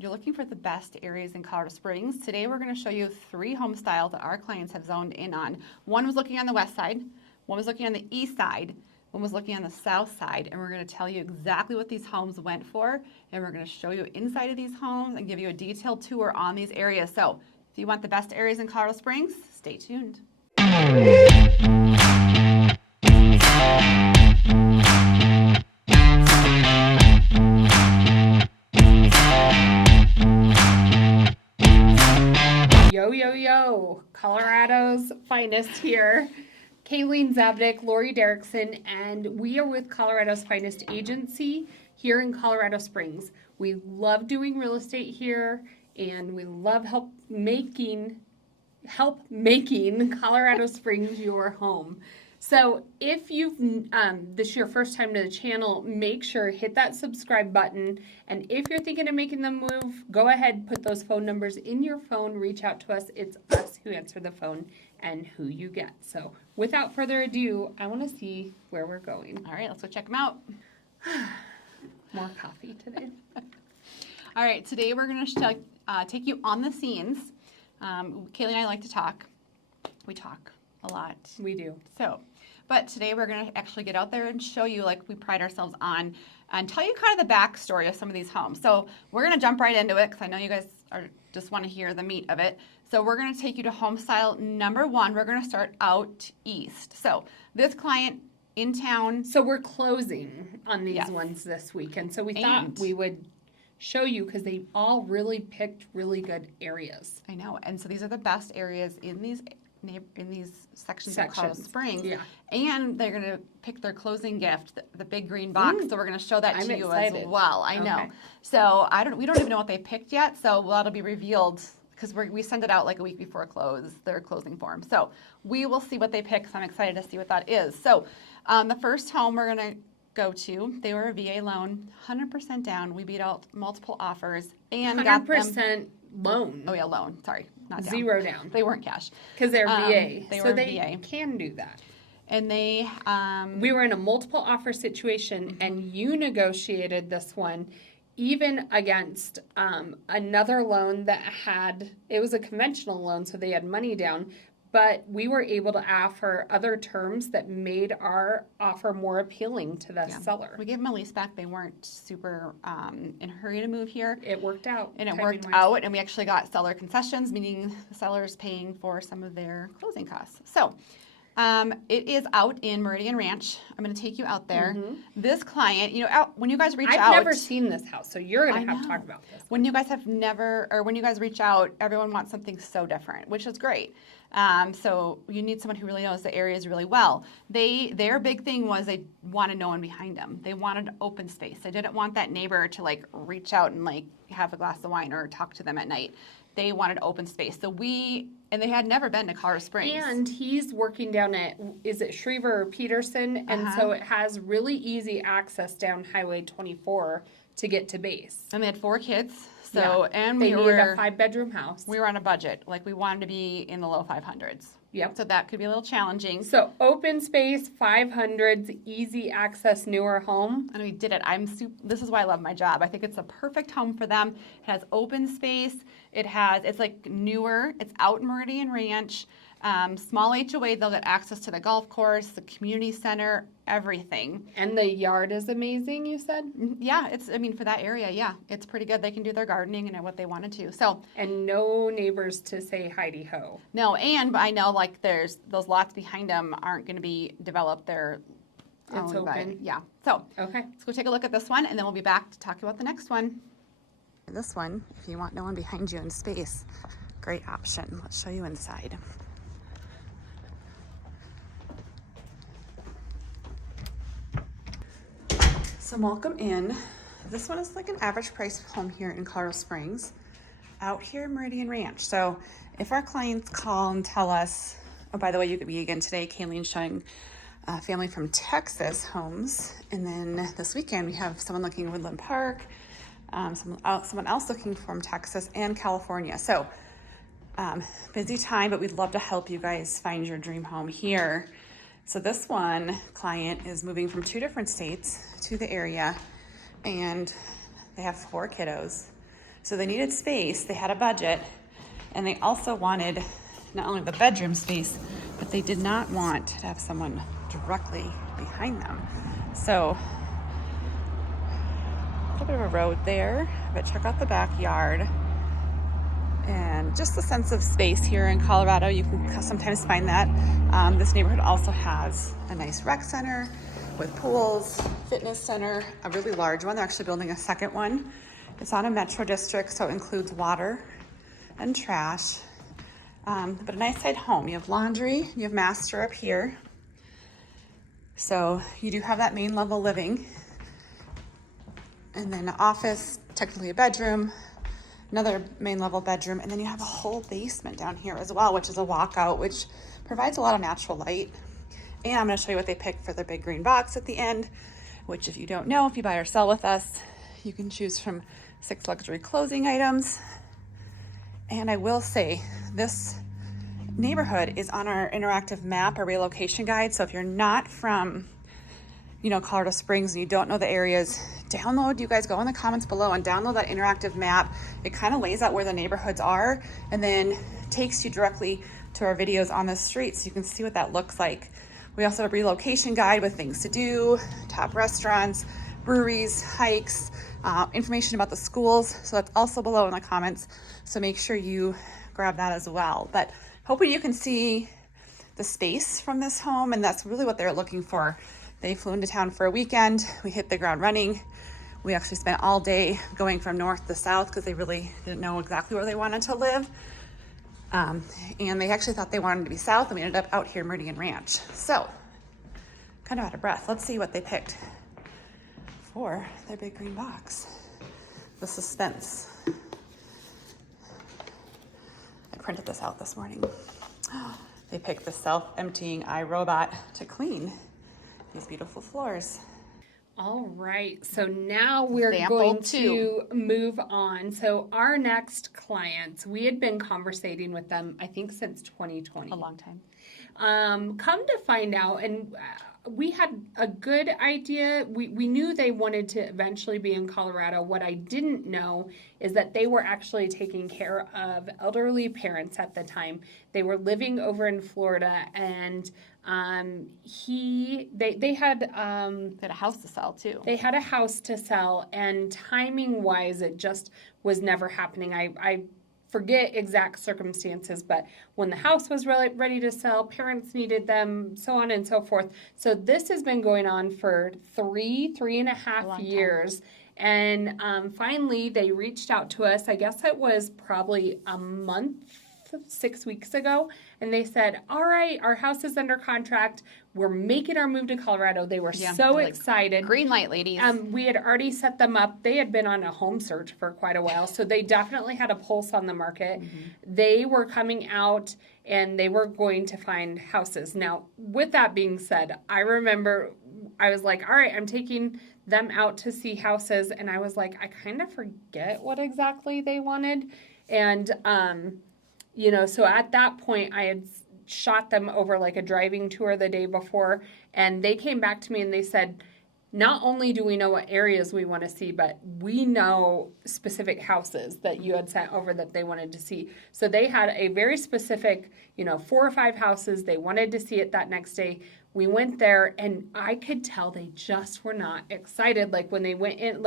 You're looking for the best areas in Colorado Springs. Today we're going to show you 3 home styles that our clients have zoned in on. One was looking on the west side, one was looking on the east side, one was looking on the south side, and we're going to tell you exactly what these homes went for, and we're going to show you inside of these homes and give you a detailed tour on these areas. So if you want the best areas in Colorado Springs, stay tuned. Yo, yo, yo, Colorado's finest here. Kayleen Zabdick, Lori Derrickson, and we are with Colorado's Finest Agency here in Colorado Springs. We love doing real estate here, and we love help making Colorado Springs your home. So if you've this is your first time to the channel, make sure hit that subscribe button. And if you're thinking of making the move, go ahead, put those phone numbers in your phone, reach out to us. It's us who answer the phone and who you get. So without further ado, I want to see where we're going. All right, let's go check them out. More coffee today. All right, today we're going to take you on the scenes. Kaylee and I like to talk. We talk a lot. We do. But today we're going to actually get out there and show you, like we pride ourselves on, and tell you kind of the backstory of some of these homes. So we're going to jump right into it because I know you guys just want to hear the meat of it. So we're going to take you to home style number 1. We're going to start out east. So this client in town. So we're closing on these ones this weekend. So we thought we would show you because they all really picked really good areas. I know. And so these are the best areas in these sections of Colorado Springs. Yeah. And they're going to pick their closing gift, the big green box. So we're going to show that to you as well. I know. So we don't even know what they picked yet. So that'll be revealed because we send it out like a week before close, their closing form. So we will see what they pick. So I'm excited to see what that is. So the first home we're going to go to, they were a VA loan, 100% down. We beat out multiple offers and 100% got them loan. Oh yeah, loan. Sorry, not down. 0 down. They weren't cash because they're VA. They can do that. And they we were in a multiple offer situation, and you negotiated this one even against another loan that it was a conventional loan, so they had money down. But we were able to offer other terms that made our offer more appealing to the seller. We gave them a lease back. They weren't super in a hurry to move here. It worked out. And it worked out, and we actually got seller concessions, meaning the seller's paying for some of their closing costs. So it is out in Meridian Ranch. I'm going to take you out there. This client, when you guys reach out. I've never seen this house, so you're going to have to talk about this. When you guys when you guys reach out, everyone wants something so different, which is great. So you need someone who really knows the areas really well. Their big thing was they wanted no one behind them. They wanted open space. They didn't want that neighbor to reach out and have a glass of wine or talk to them at night. They wanted open space. So and they had never been to Colorado Springs. And he's working down at, is it Schriever or Peterson? And so it has really easy access down Highway 24 to get to base. And they had 4 kids. So, and we needed a 5-bedroom house. We were on a budget. We wanted to be in the low 500s. Yep. So that could be a little challenging. So open space, 500s, easy access, newer home. And we did it. This is why I love my job. I think it's a perfect home for them. It has open space. It's newer. It's out in Meridian Ranch. Small HOA, they'll get access to the golf course, the community center, everything. And the yard is amazing, you said? Yeah, for that area, it's pretty good. They can do their gardening and what they wanted to. So, and no neighbors to say hi-de ho. No, and I know there's those lots behind them aren't going to be developed. It's open. So, okay. Let's go take a look at this one, and then we'll be back to talk about the next one. This one, if you want no one behind you in space, great option. Let's show you inside. So welcome in. This one is an average price home here in Colorado Springs, out here in Meridian Ranch. So if our clients call and tell us, oh, by the way, you could be again today, Kayleen showing a family from Texas homes. And then this weekend we have someone looking in Woodland Park, someone else looking from Texas and California. So busy time, but we'd love to help you guys find your dream home here. So this one client is moving from 2 different states to the area, and they have 4 kiddos. So they needed space, they had a budget, and they also wanted not only the bedroom space, but they did not want to have someone directly behind them. So a little bit of a road there, but check out the backyard. And just the sense of space here in Colorado, you can sometimes find that. This neighborhood also has a nice rec center with pools, fitness center, a really large one. They're actually building a second one. It's on a metro district, so it includes water and trash. But a nice side home. You have laundry, you have master up here. So you do have that main level living. And then an office, technically a bedroom, another main level bedroom, and then you have a whole basement down here as well, which is a walkout, which provides a lot of natural light. And I'm going to show you what they picked for their big green box at the end, which if you don't know, if you buy or sell with us, you can choose from 6 luxury clothing items. And I will say, this neighborhood is on our interactive map, our relocation guide. So if you're not from, Colorado Springs and you don't know the areas, you guys go in the comments below and download that interactive map. It kind of lays out where the neighborhoods are and then takes you directly to our videos on the street so you can see what that looks like. We also have a relocation guide with things to do, top restaurants, breweries, hikes, information about the schools. So that's also below in the comments. So make sure you grab that as well. But hoping you can see the space from this home, and that's really what they're looking for. They flew into town for a weekend. We hit the ground running. We actually spent all day going from north to south because they really didn't know exactly where they wanted to live. And they actually thought they wanted to be south, and we ended up out here, Meridian Ranch. So, kind of out of breath. Let's see what they picked for their big green box. The suspense. I printed this out this morning. They picked the self-emptying iRobot to clean these beautiful floors. All right, so now we're Sample going two. to move on. So our next clients, we had been conversating with them, I think, since 2020. A long time. Come to find out, and we had a good idea. We knew they wanted to eventually be in Colorado. What I didn't know is that they were actually taking care of elderly parents at the time. They were living over in Florida, and they had a house to sell too. They had a house to sell, and timing wise, it just was never happening. I forget exact circumstances, but when the house was really ready to sell, parents needed them, so on and so forth. So this has been going on for three and a half years. And finally, they reached out to us. I guess it was probably a month, 6 weeks ago, and they said, all right, our house is under contract. We're making our move to Colorado. They were so excited. Green light, ladies. We had already set them up. They had been on a home search for quite a while, so they definitely had a pulse on the market. Mm-hmm. They were coming out, and they were going to find houses. Now, with that being said, I remember I was like, all right, I'm taking them out to see houses, and I was like, I kind of forget what exactly they wanted. And so at that point, I had shot them over like a driving tour the day before, and they came back to me and they said, not only do we know what areas we want to see, but we know specific houses that you had sent over that they wanted to see. So they had a very specific, 4 or 5 houses. They wanted to see it that next day. We went there, and I could tell they just were not excited. Like when they went in,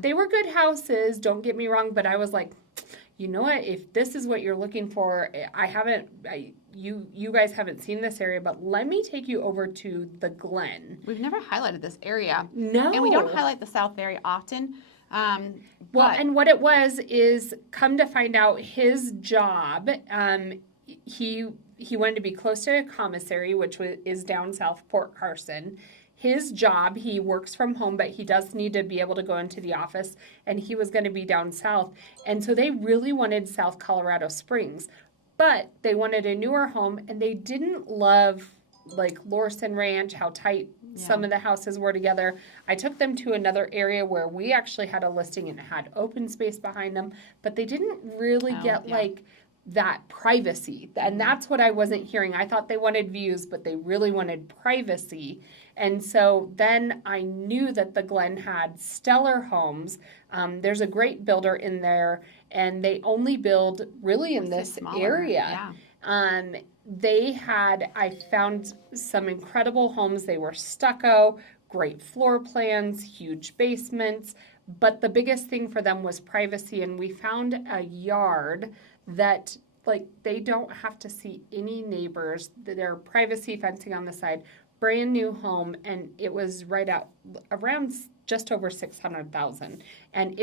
they were good houses, don't get me wrong, but I was like, you know what, if this is what you're looking for, you guys haven't seen this area, but let me take you over to the Glen. We've never highlighted this area. No. And we don't highlight the South very often. And what it was is, come to find out, his job, he wanted to be close to a commissary, which is down south, Port Carson. His job, he works from home, but he does need to be able to go into the office, and he was going to be down south. And so they really wanted South Colorado Springs, but they wanted a newer home, and they didn't love Lorson Ranch, how tight some of the houses were together. I took them to another area where we actually had a listing and it had open space behind them, but they didn't really get that privacy. And that's what I wasn't hearing. I thought they wanted views, but they really wanted privacy. And so then I knew that the Glen had stellar homes. There's a great builder in there, and they only build really in this area. Yeah. I found some incredible homes. They were stucco, great floor plans, huge basements. But the biggest thing for them was privacy. And we found a yard that, like, they don't have to see any neighbors. Their privacy fencing on the side, brand new home, and it was right out around just over 600,000. And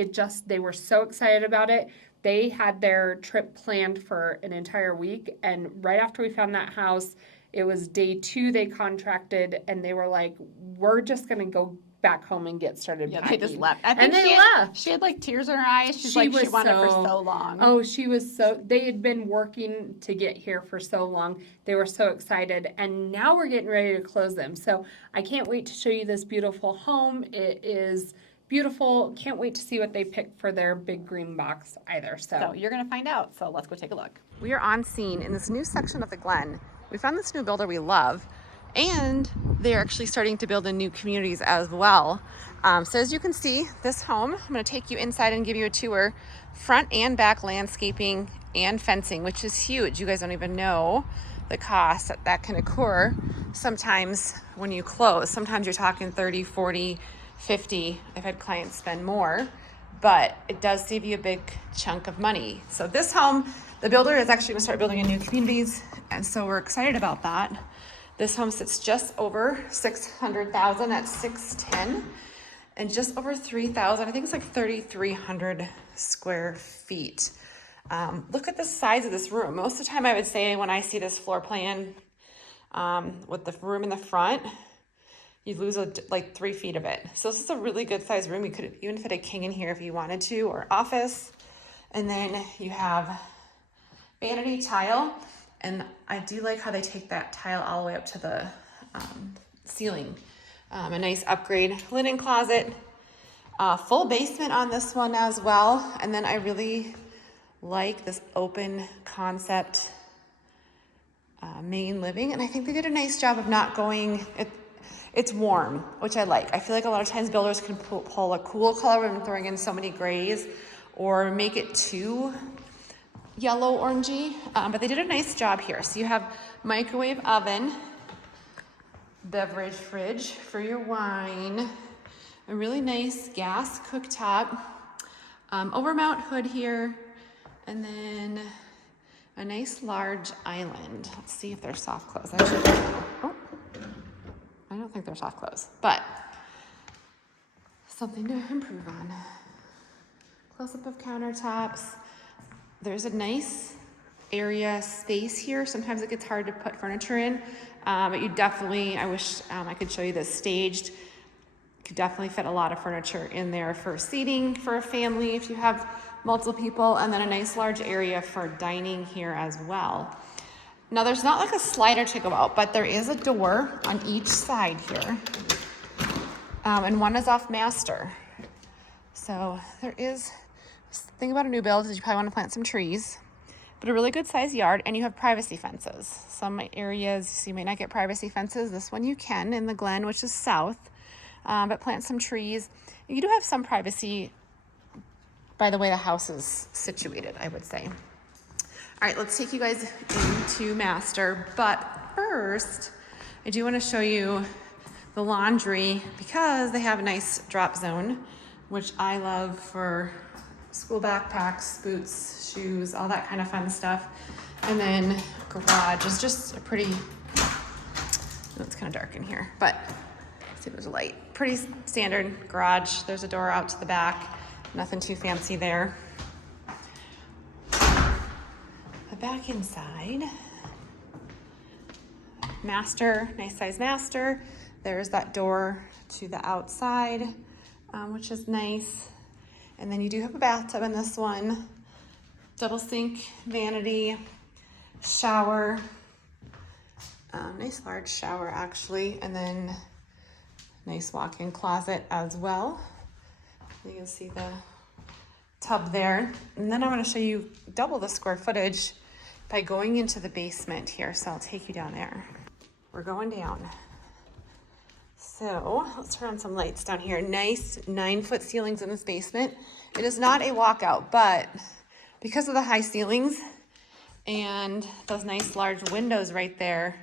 they were so excited about it. They had their trip planned for an entire week, and right after we found that house, it was day 2 they contracted, and they were like, we're just going to go back home and get started packing. They just left. I think and they left. She had like tears in her eyes. She wanted for so long. Oh, they had been working to get here for so long. They were so excited, and now we're getting ready to close them. So I can't wait to show you this beautiful home. It is beautiful. Can't wait to see what they pick for their big green box either. So you're going to find out. So let's go take a look. We are on scene in this new section of the Glen. We found this new builder we love, and they're actually starting to build in new communities as well. So as you can see, this home, I'm going to take you inside and give you a tour. Front and back landscaping and fencing, which is huge. You guys don't even know the cost that can occur sometimes when you close. Sometimes you're talking 30, 40, 50. I've had clients spend more, but it does save you a big chunk of money. So this home, the builder is actually going to start building in new communities, and so we're excited about that. This home sits just over 600,000 at 610, and just over 3,000. I think it's like 3,300 square feet. Look at the size of this room. Most of the time, I would say when I see this floor plan with the room in the front, you lose like 3 feet of it. So this is a really good sized room. You could even fit a king in here if you wanted to, or office. And then you have vanity tile. And I do like how they take that tile all the way up to the ceiling. A nice upgrade linen closet, full basement on this one as well. And then I really like this open concept main living. And I think they did a nice job of not going, it's warm, which I like. I feel like a lot of times builders can pull a cool color and throwing in so many grays, or make it too yellow orangey, but they did a nice job here. So you have microwave oven, beverage fridge for your wine, a really nice gas cooktop, overmount hood here, and then a nice large island. Let's see if they're soft close. I don't think they're soft close, but something to improve on. Close-up of countertops. There's a nice area space here. Sometimes it gets hard to put furniture in, but you definitely, I wish I could show you this staged. You could definitely fit a lot of furniture in there for seating for a family if you have multiple people, and then a nice large area for dining here as well. Now there's not like a slider to go out, but there is a door on each side here, and one is off master. So there is, the thing about a new build is you probably want to plant some trees, but a really good sized yard, and you have privacy fences. Some areas you may not get privacy fences. This one you can in the Glen, which is south, but plant some trees. You do have some privacy by the way the house is situated, I would say. All right, let's take you guys into master, but first I do want to show you the laundry, because they have a nice drop zone, which I love for school backpacks, boots, shoes, all that kind of fun stuff. And then garage is just a pretty, it's kind of dark in here, but see, there's a light. Pretty standard garage. There's a door out to the back. Nothing too fancy there. The back inside, master, nice size master. There's that door to the outside, which is nice. And then you do have a bathtub in this one, double sink, vanity, shower, nice large shower actually, and then nice walk-in closet as well. You can see the tub there. And then I'm going to show you double the square footage by going into the basement here. So I'll take you down there. We're going down. So let's turn on some lights down here. Nice 9-foot ceilings in this basement. It is not a walkout, but because of the high ceilings and those nice large windows right there,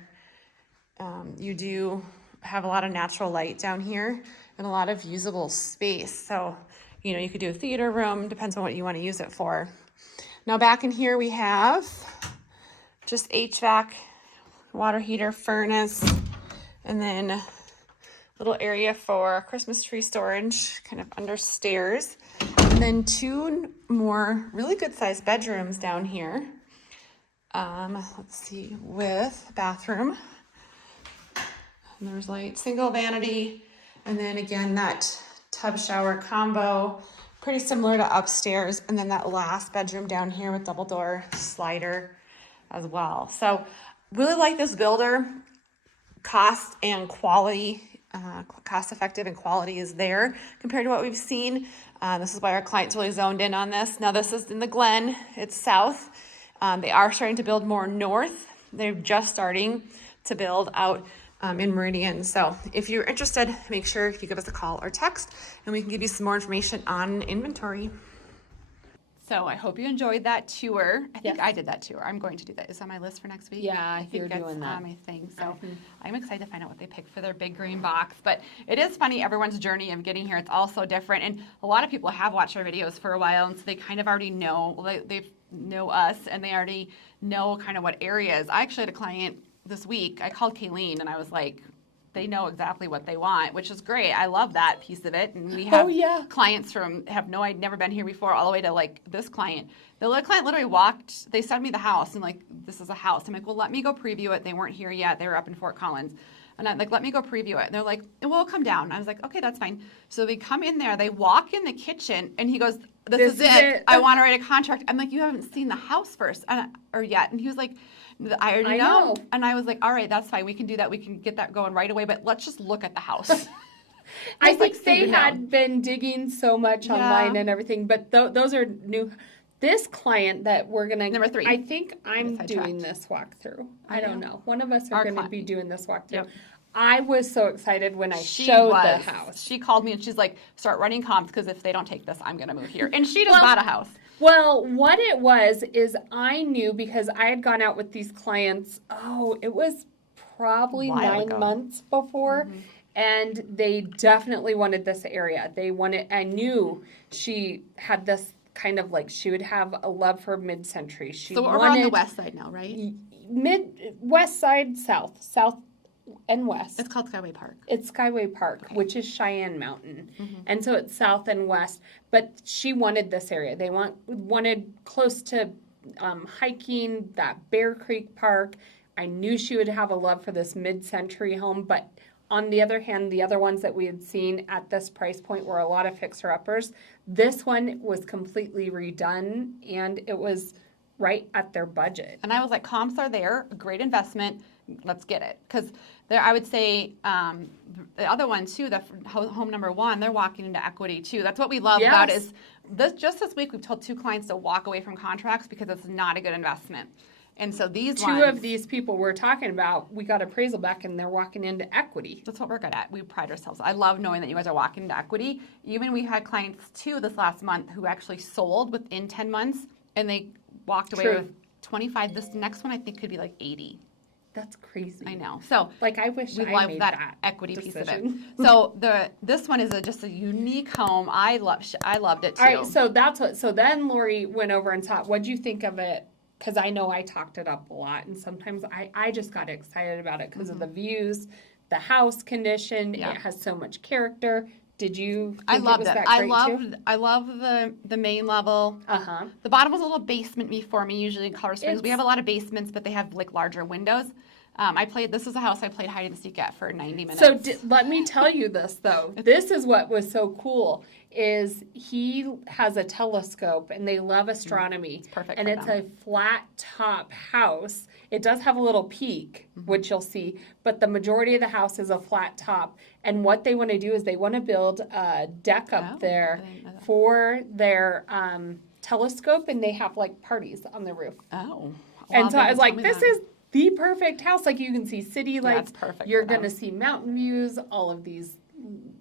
you do have a lot of natural light down here and a lot of usable space. So, you know, you could do a theater room, depends on what you want to use it for. Now back in here we have just HVAC, water heater, furnace, and then a little area for Christmas tree storage, kind of under stairs. And then 2 more really good sized bedrooms down here. Let's see, with bathroom. And there's like single vanity, and then again that tub shower combo, pretty similar to upstairs, and then that last bedroom down here with double door slider as well. So really like this builder. Cost and quality, cost effective and quality is there compared to what we've seen. This is why our clients really zoned in on this. Now this is in the Glen, it's south. They are starting to build more north. They're just starting to build out in Meridian. So if you're interested, make sure you give us a call or text and we can give you some more information on inventory. So I hope you enjoyed that tour. I think I did that tour. I'm going to do that. Is that on my list for next week? Yeah, I think you're that's doing that. my thing. So I'm excited to find out what they picked for their big green box. But it is funny, everyone's journey of getting here. It's all so different. And a lot of people have watched our videos for a while, and so they kind of already know. Well, they know us, and they already know kind of what areas. I actually had a client this week. I called Kayleen, and I was like, they know exactly what they want, which is great. I love that piece of it. And we have clients from I'd never been here before, all the way to like this client. The client literally walked, they sent me the house and like, this is a house. I'm like, well, let me go preview it. They weren't here yet. They were up in Fort Collins. And I'm like, let me go preview it. And they're like, we'll come down. I was like, okay, that's fine. So they come in there, they walk in the kitchen, and he goes, this is it. I want to write a contract. I'm like, you haven't seen the house first or yet. And he was like, I already know. And I was like, all right, that's fine. We can do that. We can get that going right away. But let's just look at the house. I think they had been digging so much online and everything. But those are new. This client that we're going to... Number 3. I think I'm doing this walkthrough. I don't know. One of us are going to be doing this walkthrough. Yep. I was so excited when I showed the house. She called me and she's like, start running comps because if they don't take this, I'm going to move here. And she just bought a house. Well, what it was is I knew because I had gone out with these clients, it was probably 9 months before, and they definitely wanted this area. I knew she had this kind of like, she would have a love for mid-century. So we're on the west side now, right? West side, south and west. It's called Skyway Park. It's Skyway Park, which is Cheyenne Mountain. And so it's south and west. But she wanted this area. They wanted close to hiking, that Bear Creek Park. I knew she would have a love for this mid-century home. But on the other hand, the other ones that we had seen at this price point were a lot of fixer-uppers. This one was completely redone, and it was right at their budget. And I was like, comps are there, a great investment. Let's get it. Because I would say the other one too, the home number 1, they're walking into equity too. That's what we love about it is just this week we've told 2 clients to walk away from contracts because it's not a good investment. And so these 2 of these people we're talking about, we got appraisal back and they're walking into equity. That's what we're good at. We pride ourselves. I love knowing that you guys are walking into equity. Even we had clients too this last month who actually sold within 10 months and they walked away with 25. This next one I think could be like 80. That's crazy. I know. So like I wish we I love made that equity piece of it. decision. So this one is just a unique home. I loved it too. All right, so that's what. So then Lori went over and saw. What'd you think of it? Because I know I talked it up a lot, and sometimes I just got excited about it because of the views, the house condition. Yeah. It has so much character. Did you? I loved it. I love the main level. Uh-huh. The bottom was a little basement for me. Usually in Colorado Springs, we have a lot of basements, but they have like larger windows. This is a house I played hide and seek at for 90 minutes. So let me tell you this though. This is what was so cool. Is he has a telescope and they love astronomy. It's perfect. And it's a flat top house. It does have a little peak, which you'll see, but the majority of the house is a flat top. And what they want to do is they want to build a deck up there for their telescope, and they have like parties on the roof. Oh, And so they I was didn't tell like, me this that. is the perfect house. Like you can see city lights. it's perfect You're for going to them. see mountain views, all of these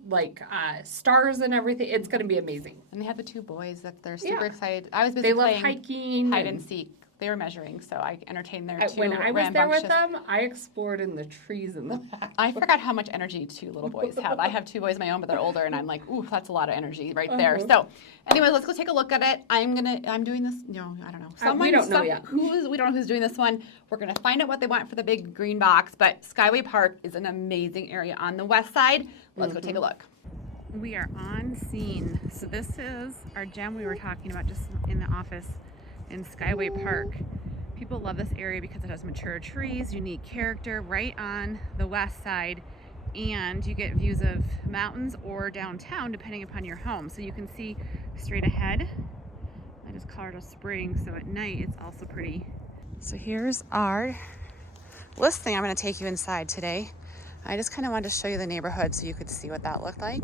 like stars and everything. It's going to be amazing. And they have the 2 boys that they're super Yeah. excited. I was busy They love playing hiking. hide and seek. They were measuring, so I entertained their 2 When I was there with rambunctious. them, I explored in the trees in the back. I forgot how much energy 2 little boys have. I have 2 boys of my own, but they're older, and I'm like, ooh, that's a lot of energy right there. So, anyway, let's go take a look at it. I'm doing this. No, I don't know. We don't know yet. We don't know who's doing this one. We're gonna find out what they want for the big green box. But Skyway Park is an amazing area on the west side. Let's go take a look. We are on scene. So this is our gem we were talking about just in the office in Skyway Park. People love this area because it has mature trees, unique character right on the west side, and you get views of mountains or downtown depending upon your home. So you can see straight ahead. That is Colorado Springs, so at night it's also pretty. So here's our listing. I'm going to take you inside today. I just kind of wanted to show you the neighborhood so you could see what that looked like.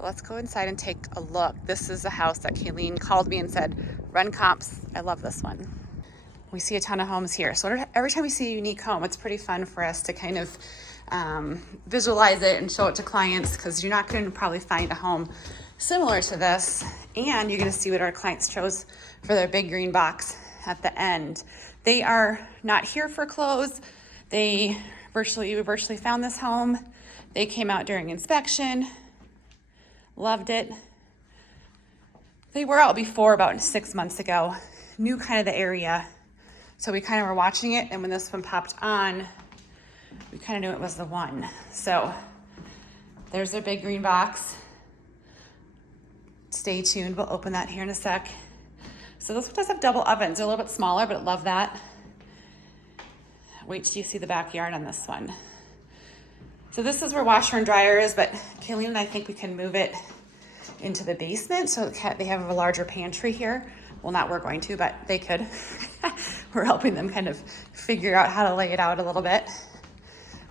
Let's go inside and take a look. This is the house that Kayleen called me and said, run comps. I love this one. We see a ton of homes here. So every time we see a unique home, it's pretty fun for us to kind of visualize it and show it to clients because you're not going to probably find a home similar to this. And you're going to see what our clients chose for their big green box at the end. They are not here for close. We virtually found this home. They came out during inspection. Loved it. They were out before about 6 months ago, knew kind of the area. So we kind of were watching it, and when this one popped on, we kind of knew it was the one. So there's their big green box. Stay tuned, we'll open that here in a sec. So this one does have double ovens. They're a little bit smaller, but love that. Wait till you see the backyard on this one. So this is where washer and dryer is, but Kayleen and I think we can move it into the basement so they have a larger pantry here. Well, not we're going to, but they could. We're helping them kind of figure out how to lay it out a little bit.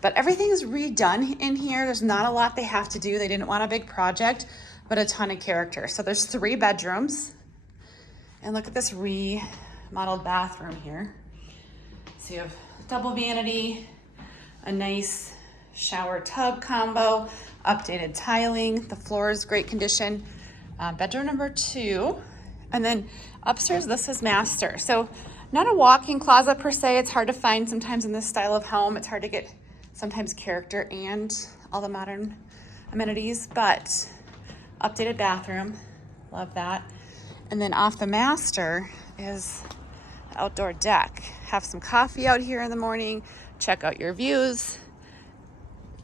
But everything's redone in here. There's not a lot they have to do. They didn't want a big project, but a ton of character. So there's 3 bedrooms. And look at this remodeled bathroom here. So you have double vanity, a nice shower tub combo, updated tiling. The floor is great condition. Bedroom number 2. And then upstairs, this is master. So not a walk-in closet per se. It's hard to find sometimes in this style of home. It's hard to get sometimes character and all the modern amenities, but updated bathroom. Love that. And then off the master is the outdoor deck. Have some coffee out here in the morning. Check out your views.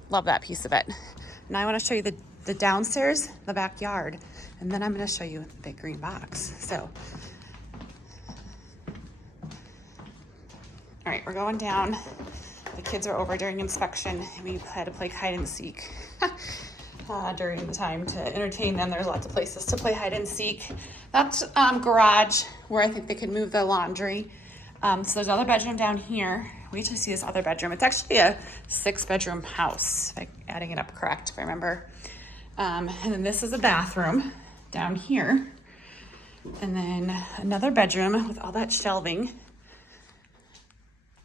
Love that piece of it. Now I want to show you the downstairs, the backyard, and then I'm going to show you the big green box. So, all right, we're going down. The kids are over during inspection, and we had to play hide and seek during the time to entertain them. There's lots of places to play hide and seek. That's garage where I think they could move the laundry. So there's another bedroom down here. Wait till you see this other bedroom. It's actually a 6-bedroom house, if I'm adding it up correct, if I remember. And then this is a bathroom down here. And then another bedroom with all that shelving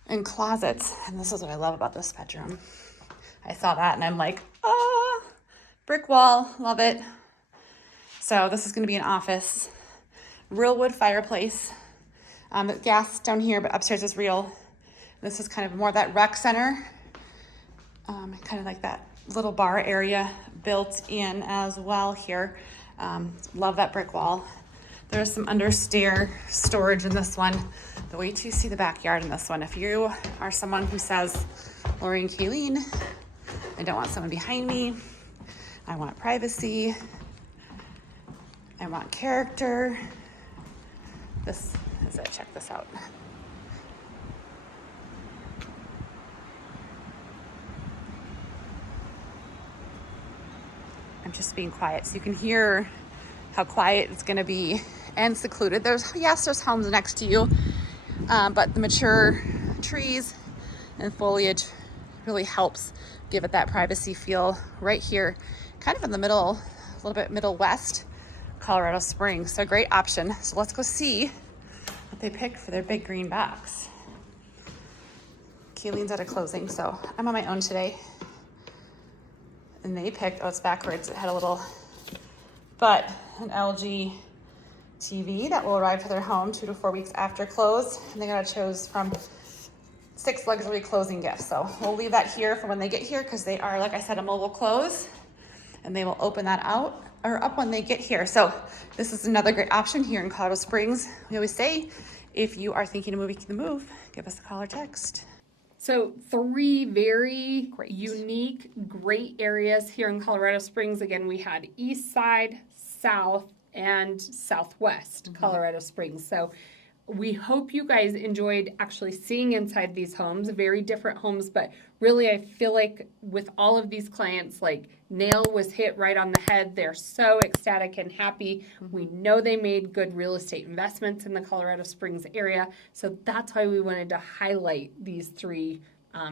and closets. And this is what I love about this bedroom. I saw that and I'm like, oh, brick wall, love it. So this is gonna be an office. Real wood fireplace. Gas down here, but upstairs is real. This is kind of more that rec center, kind of like that little bar area built in as well here. Love that brick wall. There's some under stair storage in this one. But wait till you see the backyard in this one. If you are someone who says, Lori and Kayleen, I don't want someone behind me. I want privacy. I want character. This is it. Check this out. I'm just being quiet so you can hear how quiet it's going to be and secluded. There's homes next to you, but the mature trees and foliage really helps give it that privacy feel right here, kind of in the middle, a little bit middle west, Colorado Springs. So great option. So let's go see what they picked for their big green box. Keelan's at a closing, so I'm on my own today. And they picked, oh, it's backwards. It had a little, but an LG TV that will arrive to their home 2 to 4 weeks after close. And they got to choose from 6 luxury closing gifts. So we'll leave that here for when they get here because they are, like I said, a mobile close. And they will open that out or up when they get here. So this is another great option here in Colorado Springs. We always say, if you are thinking of making the move, give us a call or text. So 3 very Great. unique, great areas here in Colorado Springs. Again, we had East Side, South, and Southwest Colorado Springs. So we hope you guys enjoyed actually seeing inside these homes, very different homes, but really I feel like with all of these clients, like nail was hit right on the head. They're so ecstatic and happy. We know they made good real estate investments in the Colorado Springs area. So that's why we wanted to highlight these 3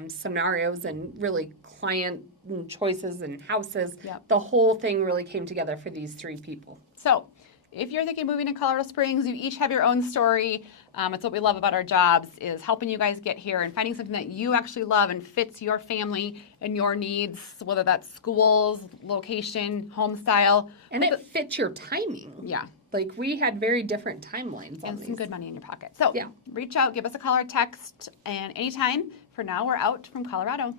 scenarios and really client choices and houses. Yep. The whole thing really came together for these 3 people. So if you're thinking of moving to Colorado Springs, you each have your own story. It's what we love about our jobs is helping you guys get here and finding something that you actually love and fits your family and your needs, whether that's schools, location, home style. And it fits your timing. Yeah. Like we had very different timelines on And these. some good money in your pocket. So Yeah. reach out, give us a call or text, and anytime. For now, we're out from Colorado.